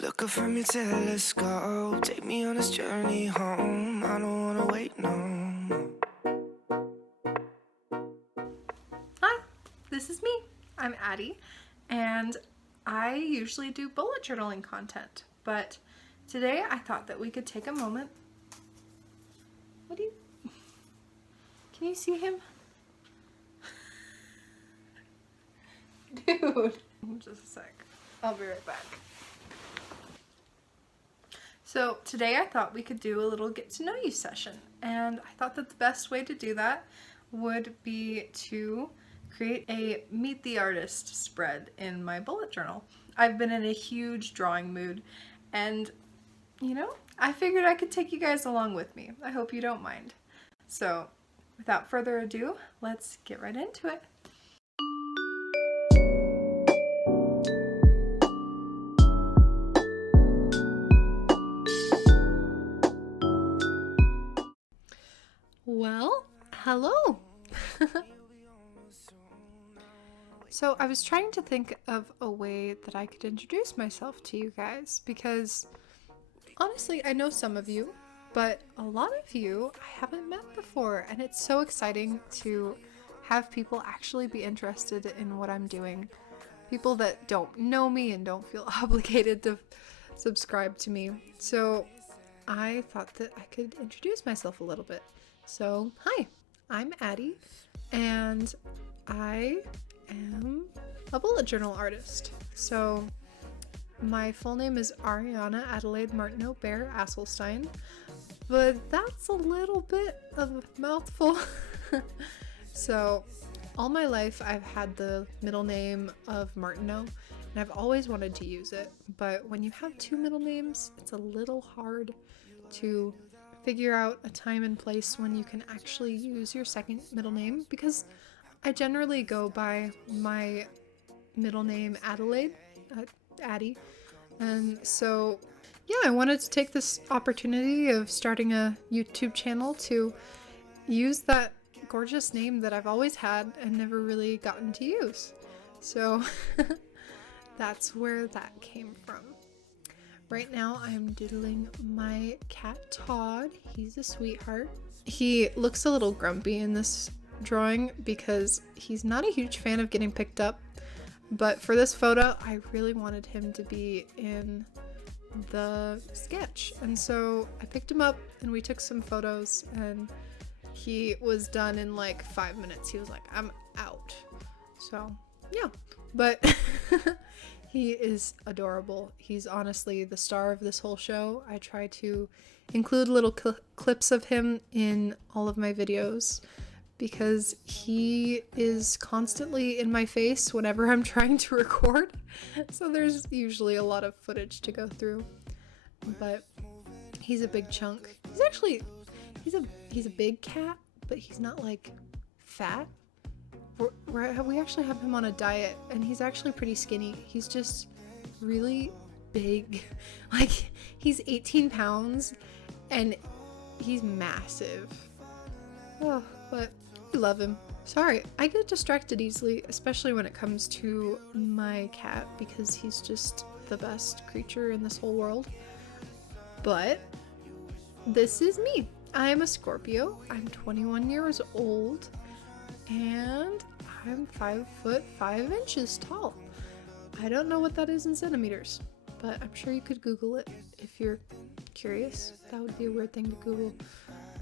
Look up from your telescope, take me on this journey home. I don't wanna wait no more. Hi, this is me. I'm Addie, and I usually do bullet journaling content, but today I thought that we could take a moment. Can you see him? Dude. Just a sec. I'll be right back. So today I thought we could do a little get to know you session, and I thought that the best way to do that would be to create a meet the artist spread in my bullet journal. I've been in a huge drawing mood, and I figured I could take you guys along with me. I hope you don't mind. So without further ado, let's get right into it. Well, hello. So I was trying to think of a way that I could introduce myself to you guys because honestly, I know some of you, but a lot of you I haven't met before, and it's so exciting to have people actually be interested in what I'm doing. People that don't know me and don't feel obligated to subscribe to me. So I thought that I could introduce myself a little bit. So, hi, I'm Addie, and I am a bullet journal artist. So, my full name is Ariana Adelaide Martineau Bear Asselstein, but that's a little bit of a mouthful. So, all my life I've had the middle name of Martineau, and I've always wanted to use it, but when you have two middle names, it's a little hard to figure out a time and place when you can actually use your second middle name, because I generally go by my middle name Adelaide, Addie, and so yeah, I wanted to take this opportunity of starting a YouTube channel to use that gorgeous name that I've always had and never really gotten to use. So that's where that came from. Right now I'm doodling my cat Todd. He's a sweetheart. He looks a little grumpy in this drawing because he's not a huge fan of getting picked up, but for this photo I really wanted him to be in the sketch, and so I picked him up and we took some photos, and he was done in like 5 minutes. He was like, I'm out. So yeah, but he is adorable. He's honestly the star of this whole show. I try to include little clips of him in all of my videos because he is constantly in my face whenever I'm trying to record. So there's usually a lot of footage to go through. But he's a big chunk. He's a big cat, but he's not like fat. We actually have him on a diet, and he's actually pretty skinny. He's just really big. Like, he's 18 pounds, and he's massive. Oh, but I love him. Sorry, I get distracted easily, especially when it comes to my cat, because he's just the best creature in this whole world. But this is me. I'm a Scorpio. I'm 21 years old, and I'm 5'5" tall. I don't know what that is in centimeters, but I'm sure you could Google it if you're curious. That would be a weird thing to Google.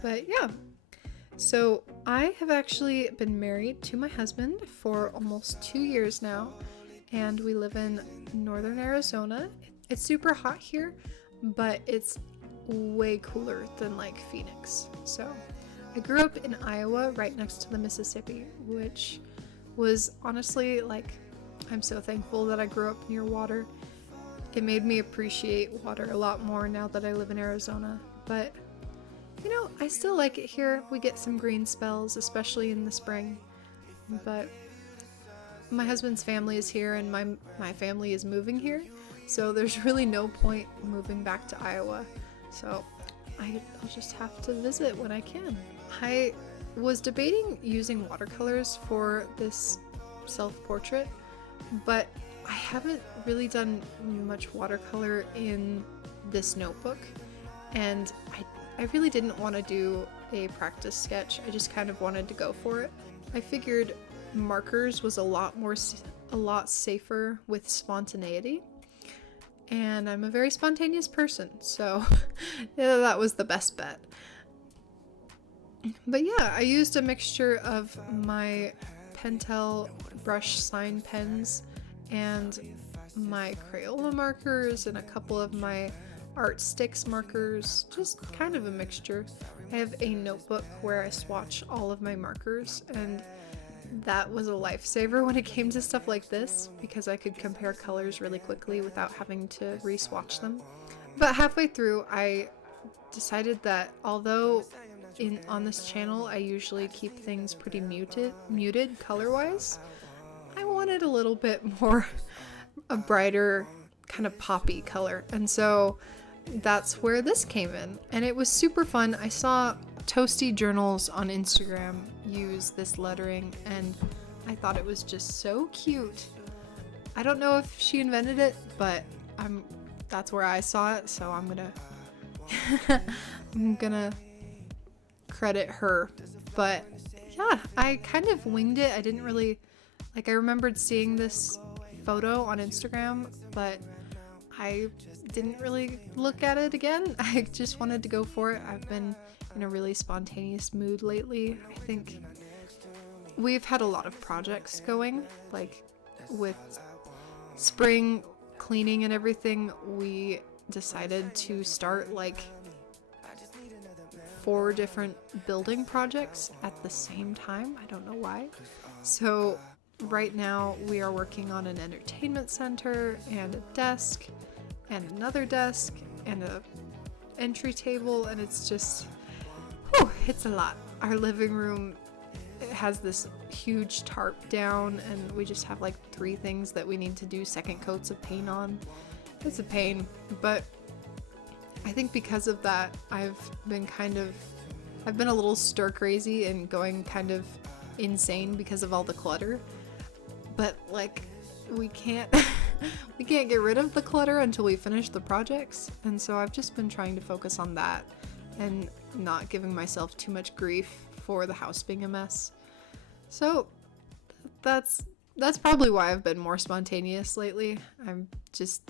But yeah. So I have actually been married to my husband for almost 2 years now, and we live in northern Arizona. It's super hot here, but it's way cooler than like Phoenix. So I grew up in Iowa right next to the Mississippi, which was honestly like, I'm so thankful that I grew up near water. It made me appreciate water a lot more now that I live in Arizona. But I still like it here. We get some green spells, especially in the spring. But my husband's family is here, and my family is moving here, so there's really no point moving back to Iowa. So I'll just have to visit when I can. I was debating using watercolors for this self-portrait, but I haven't really done much watercolor in this notebook, and I really didn't want to do a practice sketch. I just kind of wanted to go for it. I figured markers was a lot safer with spontaneity, and I'm a very spontaneous person, so yeah, that was the best bet. But yeah, I used a mixture of my Pentel brush sign pens and my Crayola markers and a couple of my Art Sticks markers, just kind of a mixture. I have a notebook where I swatch all of my markers, and that was a lifesaver when it came to stuff like this because I could compare colors really quickly without having to re-swatch them. But halfway through, I decided that although on this channel I usually keep things pretty muted color-wise, I wanted a little bit more a brighter kind of poppy color, and so that's where this came in, and it was super fun. I saw Toasty Journals on Instagram use this lettering, and I thought it was just so cute. I don't know if she invented it, but that's where I saw it, so I'm gonna credit her. But yeah, I kind of winged it. I didn't really I remembered seeing this photo on Instagram, but I didn't really look at it again. I just wanted to go for it. I've been in a really spontaneous mood lately. I think we've had a lot of projects going, like with spring cleaning and everything. We decided to start like 4 different building projects at the same time. I don't know why. So right now we are working on an entertainment center and a desk and another desk and a entry table, and it's just, it's a lot. Our living room has this huge tarp down, and we just have like 3 things that we need to do second coats of paint on. It's a pain, but I think because of that, I've been a little stir crazy and going kind of insane because of all the clutter. But like, we can't we can't get rid of the clutter until we finish the projects, and so I've just been trying to focus on that and not giving myself too much grief for the house being a mess. So that's probably why I've been more spontaneous lately. I'm just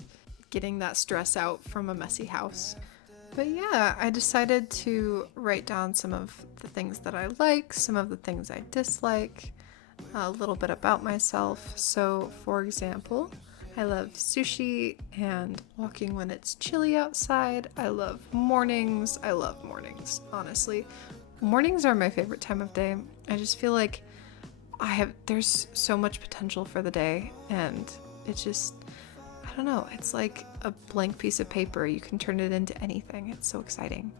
getting that stress out from a messy house. But yeah, I decided to write down some of the things that I like, some of the things I dislike, a little bit about myself. So, for example, I love sushi and walking when it's chilly outside. I love mornings. Honestly. Mornings are my favorite time of day. I just feel like there's so much potential for the day, and it's just, I don't know, it's like a blank piece of paper. You can turn it into anything. It's so exciting.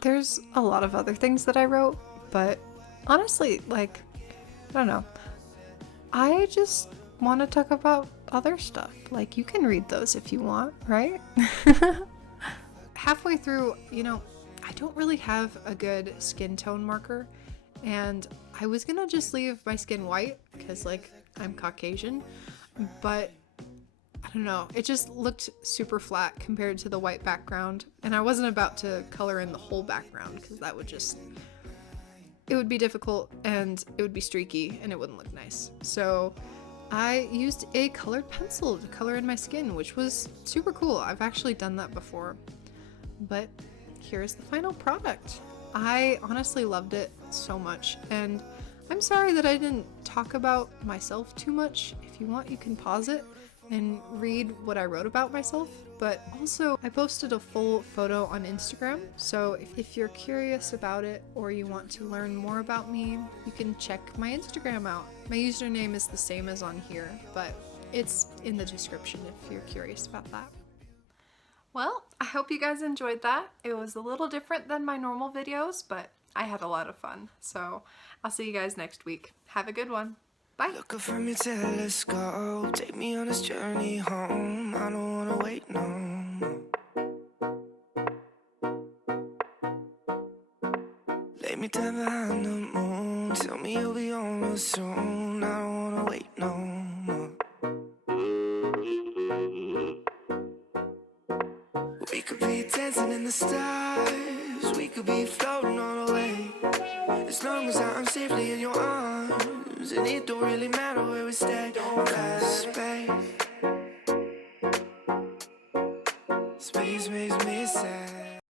There's a lot of other things that I wrote, but honestly, I don't know. I just want to talk about other stuff. You can read those if you want, right? Halfway through, I don't really have a good skin tone marker, and I was gonna just leave my skin white because, I'm Caucasian, but I don't know, it just looked super flat compared to the white background, and I wasn't about to color in the whole background because that would it would be difficult, and it would be streaky, and it wouldn't look nice. So I used a colored pencil to color in my skin, which was super cool. I've actually done that before. But here's the final product. I honestly loved it so much, and I'm sorry that I didn't talk about myself too much. If you want, you can pause it and read what I wrote about myself. But also, I posted a full photo on Instagram, so if you're curious about it or you want to learn more about me, you can check my Instagram out. My username is the same as on here, but it's in the description if you're curious about that. Well, I hope you guys enjoyed that. It was a little different than my normal videos, but I had a lot of fun. So I'll see you guys next week. Have a good one. Bye. Look up from your telescope, take me on this journey home. I don't wanna wait no more. Lay me down behind the moon, tell me you'll be on real soon. I don't wanna wait no more. We could be dancing in the stars. We could be floating on away. As long as I'm safely in your arms, and it don't really matter where we stay. Cause space makes me sad.